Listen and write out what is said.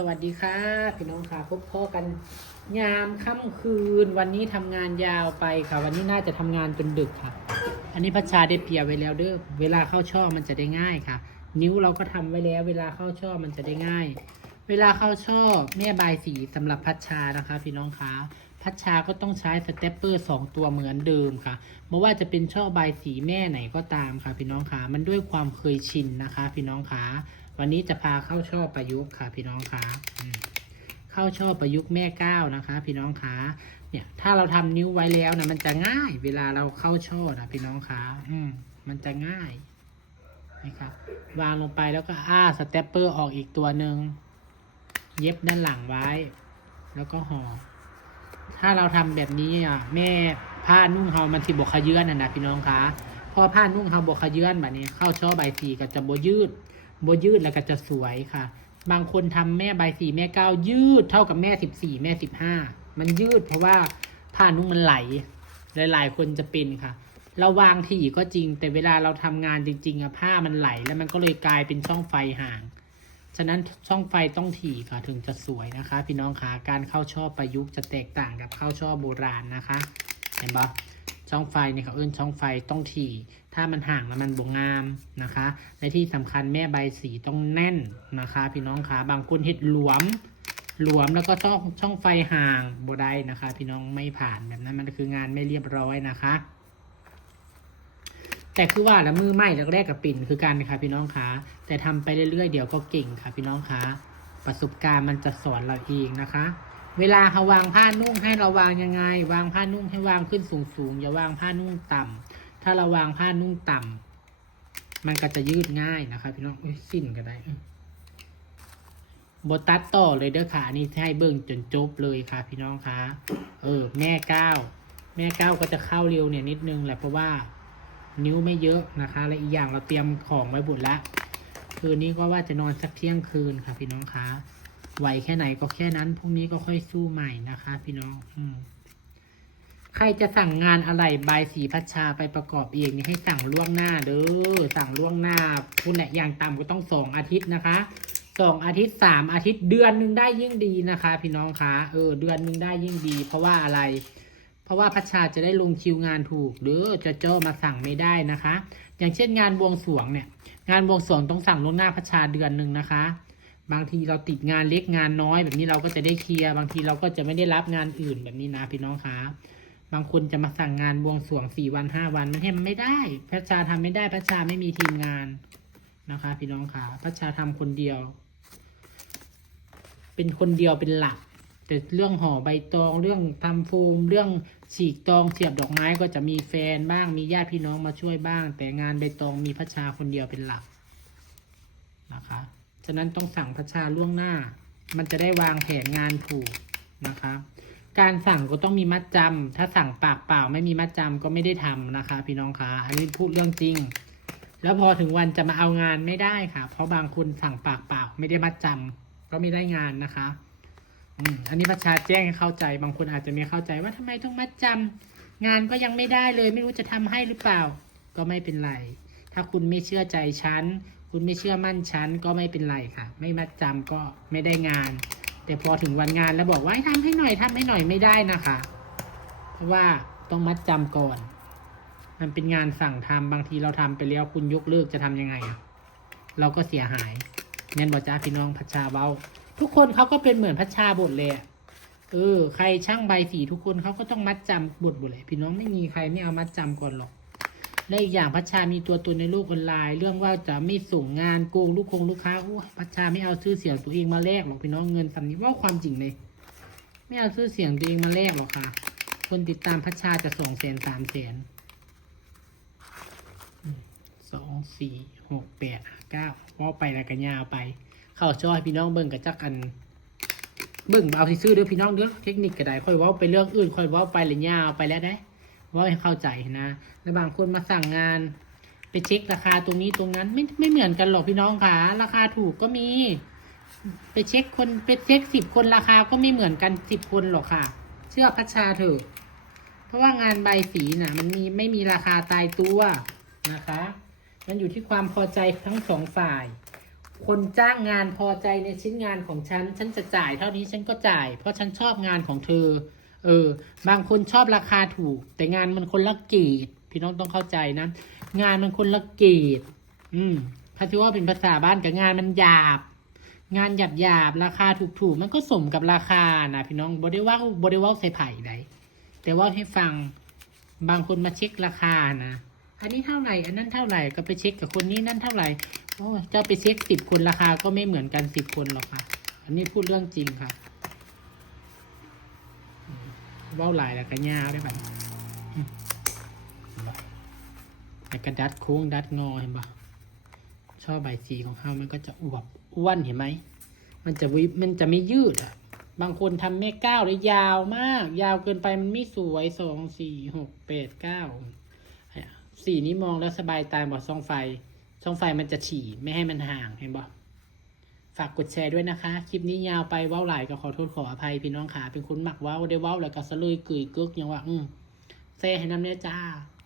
สวัสดีค่ะ พี่น้องค่ะพบพ่อกัน ยามค่ำคืนวันนี้ทำงานยาวไปค่ะ วันนี้น่าจะทำงานจนดึกค่ะ อันนี้พัชชาได้เปียไว้แล้วเด้อเวลาเข้าช่อมันจะได้ง่ายค่ะ นิ้วเราก็ทำไว้แล้ว เวลาเข้าช่อมันจะได้ง่าย เวลาเข้าช่อแม่บายสีสำหรับพัชชานะคะ พี่น้องคะพัชชาก็ต้องใช้สเตปเปอร์สองตัวเหมือนเดิมค่ะไม่ว่าจะเป็นช่อบายสีแม่ไหนก็ตามค่ะ พี่น้องคะมันด้วยความเคยชินนะคะ พี่น้องคะ วันนี้จะพาเข้าช่อประยุกต์ค่ะ พี่น้องคะเข้าช่อประยุกต์แม่ก้าวนะคะ พี่น้องคะเนี่ย ถ้าเราทำนิ้วไว้แล้วนะมันจะง่าย เวลาเราเข้าช่อนะพี่น้องคะอืมมันจะง่ายนะครับวางลงไปแล้วก็อ้าสเตปเปอร์ออกอีกตัวหนึ่งเย็บด้านหลังไว้ แล้วก็ห่อถ้าเราทำแบบนี้อะแม่ผ้านุ่งเฮามันสิบกขยือนน่ะนะพี่น้องคะพอผ้านุ่งเฮาบกขยือนแบบนี้ เข้าช่อใบสีก็จะโบยืด โบยืดแล้วก็จะสวยค่ะ บางคนทำแม่ใบสี่แม่เก้ายืดเท่ากับแม่สิบสี่แม่สิบห้ามันยืดเพราะว่าผ้านุ่งมันไหล หลาย ๆ คนจะเป็นค่ะ เราวางถี่ก็จริง แต่เวลาเราทำงานจริงๆอะผ้ามันไหล แล้วมันก็เลยกลายเป็นช่องไฟห่าง ฉะนั้นช่องไฟต้องถี่ค่ะถึงจะสวยนะคะ พี่น้องคะการเข้าช่อประยุกต์จะแตกต่างกับเข้าช่อโบราณนะคะ เห็นปะ ช่องไฟเนี่ยเขาเอื้นช่องไฟต้องถี่ ถ้ามันห่างแล้วมันบงงามนะคะและที่สำคัญแม่ใบสีต้องแน่นนะคะ พี่น้องคะบางคนเห็ดหลวมหลวมแล้วก็ช่องช่องไฟห่างโบได้นะคะ พี่น้องไม่ผ่านแบบนั้นมันคืองานไม่เรียบร้อยนะคะ แต่คือว่าละมือไหม้แรกๆกับปิ่นคือกันค่ะพี่น้องคะแต่ทำไปเรื่อยๆเดี๋ยวก็เก่งค่ะพี่น้องคะประสบการณ์มันจะสอนเราเองนะคะ เวลาเขาวางผ้านุ่งให้เราวางยังไง วางผ้านุ่งให้วางขึ้นสูงๆอย่าวางผ้านุ่งต่ำถ้าเราวางผ้านุ่งต่ำมันก็จะยืดง่ายนะคะพี่น้องอสิ้นก็ได้บตัดต่อเลยเด้อค่ะอันนี่ให้เบิ่งจนจบเลยค่ะ พี่น้องคะเออ แม่ก้าวแม่ก้าวก็จะเข้าเร็วเนี่ยนิดนึงแหละเพราะว่า นิ้วไม่เยอะนะคะ และอีกอย่างเราเตรียมของไว้บุญละคืนนี้ก็ว่าจะนอนสักเที่ยงคืนค่ะ พี่น้องคะ ไหวแค่ไหนก็แค่นั้นพรุ่งนี้ก็ค่อยสู้ใหม่นะคะ พี่น้อง อืมใครจะสั่งงานอะไรบายสีพัชชาไปประกอบเองนี่ให้สั่งล่วงหน้าเด้อสั่งล่วงหน้าคุณแหละอย่างต่ำก็ต้องสองอาทิตย์นะคะสองอาทิตย์สามอาทิตย์เดือนหนึ่งได้ยิ่งดีนะคะ พี่น้องคะเออเดือนหนึ่งได้ยิ่งดี เพราะว่าอะไร เพราะว่าพัชชาจะได้ลงคิวงานถูกหรือจะเจ้ามาสั่งไม่ได้นะคะ อย่างเช่นงานบวงสรวงเนี่ย งานบวงสรวงต้องสั่งล่วงหน้าพัชชาเดือนหนึ่งนะคะ บางทีเราติดงานเล็กงานน้อยแบบนี้เราก็จะได้เคลียร์บางทีเราก็จะไม่ได้รับงานอื่นแบบนี้นะพี่น้องคะบางคนจะมาสั่งงานบวงสรวงสี่วันห้าวันมันทำไม่ได้พัชชาทำไม่ได้พัชชาไม่มีทีมงานนะคะ พี่น้องคะพัชชาทำคนเดียว เป็นคนเดียวเป็นหลัก แต่เรื่องห่อใบตองเรื่องทำโฟมเรื่องฉีกตองเสียบดอกไม้ก็จะมีแฟนบ้างมีญาติพี่น้องมาช่วยบ้าง แต่งานใบตองมีพัชชาคนเดียวเป็นหลักนะคะ ฉะนั้นต้องสั่งพัชชาล่วงหน้า มันจะได้วางแผนงานถูกนะคะ การสั่งก็ต้องมีมัดจำถ้าสั่งปากเปล่าไม่มีมัดจำก็ไม่ได้ทำนะคะ พี่น้องคะอันนี้พูดเรื่องจริง แล้วพอถึงวันจะมาเอางานไม่ได้ค่ะ เพราะบางคนสั่งปากเปล่าไม่ได้มัดจำก็ไม่ได้งานนะคะอืมอันนี้ประชาแจ้งให้เข้าใจ บางคนอาจจะไม่เข้าใจว่าทำไมต้องมัดจำงานก็ยังไม่ได้เลย ไม่รู้จะทำให้หรือเปล่า ก็ไม่เป็นไร ถ้าคุณไม่เชื่อใจฉัน คุณไม่เชื่อมั่นฉันก็ไม่เป็นไรค่ะ ไม่มัดจำก็ไม่ได้งาน แต่พอถึงวันงานแล้วบอกว่าให้ทำให้หน่อยทำให้หน่อยไม่ได้นะคะ เพราะว่าต้องมัดจำก่อน มันเป็นงานสั่งทำบางทีเราทำไปแล้วคุณยกเลิกจะทำยังไงอะเราก็เสียหายเน้นบอกจ้าพี่น้องพัชชาเบ้าทุกคนเขาก็เป็นเหมือนพัชชาบทเลยเออ ใครช่างใบสีทุกคนเขาก็ต้องมัดจำบทบทเลย พี่น้องไม่มีใครไม่เอามัดจำก่อนหรอก และอีกอย่างพัชชามีตัวตนในโลกออนไลน์ เรื่องว่าจะไม่ส่งงานโกงลูกคงลูกค้าโอ้พัชชาไม่เอาชื่อเสียงตัวเองมาแลกหรอกพี่น้องเงินสำนี้ว่าความจริงเลย ไม่เอาชื่อเสียงตัวเองมาแลกหรอกค่ะ คนติดตามพัชชาจะสองแสนสามแสนสองสี่หกแปดเก้าว่าไปแล้วกันยาวไป เข้าจอยพี่น้องเบิ่งกับจักอันเบิ่งเอาที่ซื้อเด้อพี่น้องเด้อเทคนิคก็ได้ค่อยว้าไปเรื่องอื่นค่อยว้าไปเลยยาวไปแล้วได้ ว่าให้เข้าใจนะ แล้วบางคนมาสั่งงานไปเช็คราคาตรงนี้ตรงนั้นไม่ไม่เหมือนกันหรอกพี่น้องค่ะ ราคาถูกก็มี ไปเช็คคนไปเช็คสิบคนราคาก็ไม่เหมือนกันสิบคนหรอกค่ะ เชื่อพัชชาเถอะเพราะว่างานใบสีน่ะ มันมีไม่มีราคาตายตัวนะคะ มันอยู่ที่ความพอใจทั้งสองฝ่าย คนจ้างงานพอใจในชิ้นงานของฉัน ฉันจะจ่ายเท่านี้ฉันก็จ่าย เพราะฉันชอบงานของเธอ เออ บางคนชอบราคาถูก แต่งานมันคนละเกรดพี่น้องต้องเข้าใจนะ งานมันคนละเกรดอืมถ้าที่ว่าเป็นภาษาบ้านกับงานมันหยาบ งานหยาบหยาบราคาถูกๆมันก็สมกับราคานะพี่น้องบอได้ว่าบอได้ว่าใส่ไผ่ใดแต่ว่าให้ฟังบางคนมาเช็คราคานะอันนี้เท่าไหร่ อันนั้นเท่าไหร่ ก็ไปเช็คกับคนนี้นั่นเท่าไหร่โอ้เจ้าไปเช็คสิบคนราคาก็ไม่เหมือนกันสิบคนหรอกค่ะ อันนี้พูดเรื่องจริงค่ะ เว้าหลายแล้วก็ยาวได้แบบแต่กระดัดโค้งดัดงอเห็นปะชอบใบสีของเขามันก็จะอวบอ้วนเห็นไหม มันจะวิมันจะไม่ยืดอะ บางคนทำแม่ก้าวได้ยาวมาก ยาวเกินไปมันไม่สวยสองสี่หกแปดเก้าสีนี้มองแล้วสบายตาบอกช่องไฟช่องไฟมันจะฉี่ไม่ให้มันห่างเห็นบอก ฝากกดแชร์ด้วยนะคะ คลิปนี้ยาวไปว้าหลายก็ขอโทษขออภัยพี่น้องขาเป็นคนหมักว้าวได้ว้าแล้วก็สลุยกุยกึกยังว่าอืมแซ่ให้น้ำเนี้ยจ้า